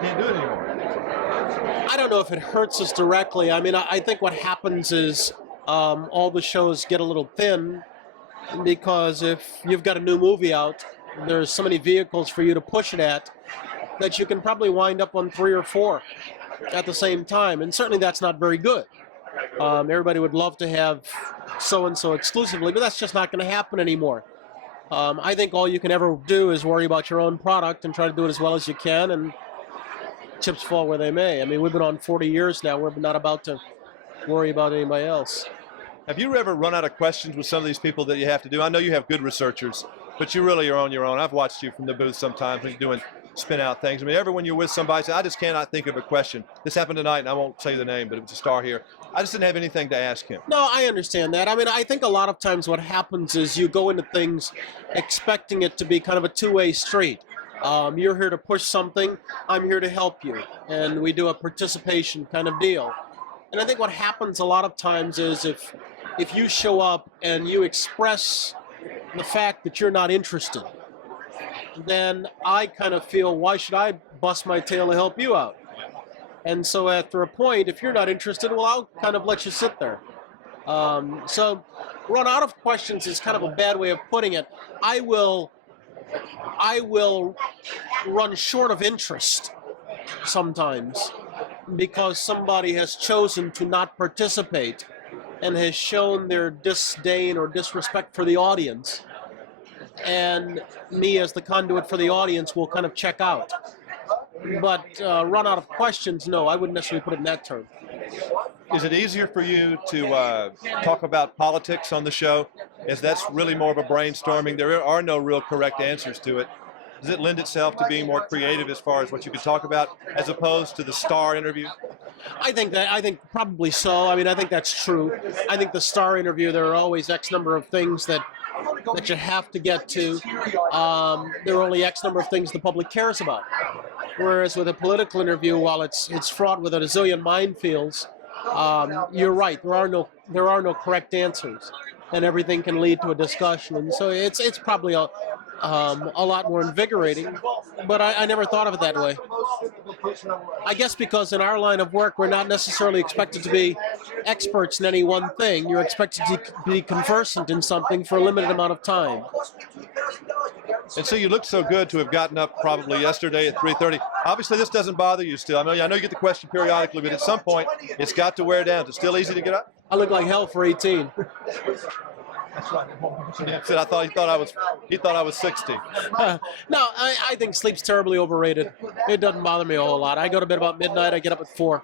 can't do it anymore? I don't know if it hurts us directly. I mean, I think what happens is all the shows get a little thin because if you've got a new movie out, there's so many vehicles for you to push it at that you can probably wind up on 3 or 4 at the same time, and certainly that's not very good. Everybody would love to have so-and-so exclusively, but that's just not going to happen anymore. I think all you can ever do is worry about your own product and try to do it as well as you can, and chips fall where they may. I mean, we've been on 40 years now. We're not about to worry about anybody else. Have you ever run out of questions with some of these people that you have to do? I know you have good researchers, but you really are on your own. I've watched you from the booth sometimes when you're doing spin-out things. I mean, ever when you're with somebody, say, I just cannot think of a question. This happened tonight, and I won't say the name, but it was a star here. I just didn't have anything to ask him. No, I understand that. I mean, I think a lot of times what happens is you go into things expecting it to be kind of a two-way street. You're here to push something, I'm here to help you, and we do a participation kind of deal. And I think what happens a lot of times is if you show up and you express the fact that you're not interested, then I kind of feel, why should I bust my tail to help you out? And so after a point, if you're not interested, well, I'll kind of let you sit there. So run out of questions is kind of a bad way of putting it. I will run short of interest sometimes because somebody has chosen to not participate and has shown their disdain or disrespect for the audience. And me as the conduit for the audience will kind of check out. But run out of questions, no, I wouldn't necessarily put it in that term. Is it easier for you to talk about politics on the show? As that's really more of a brainstorming. There are no real correct answers to it. Does it lend itself to being more creative as far as what you can talk about as opposed to the star interview? I think probably so. I mean, I think that's true. I think the star interview, there are always X number of things that you have to get to. There are only X number of things the public cares about. Whereas with a political interview, while it's fraught with a zillion minefields, you're right. There are no correct answers, and everything can lead to a discussion. And so it's probably a lot more invigorating. But I never thought of it that way. I guess because in our line of work, we're not necessarily expected to be experts in any one thing. You're expected to be conversant in something for a limited amount of time. And so you look so good to have gotten up probably yesterday at 3:30. Obviously, this doesn't bother you still. I know you get the question periodically, but at some point, it's got to wear down. Is it still easy to get up? I look like hell for 18. He said, he thought I was 60. No, I think sleep's terribly overrated. It doesn't bother me a whole lot. I go to bed about midnight. I get up at 4.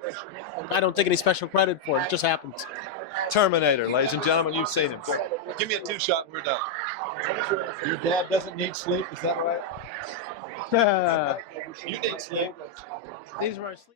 I don't take any special credit for it. It just happens. Terminator, ladies and gentlemen, you've seen him. Give me a 2-shot and we're done. Your dad doesn't need sleep, is that right? You need sleep. These are our sleep.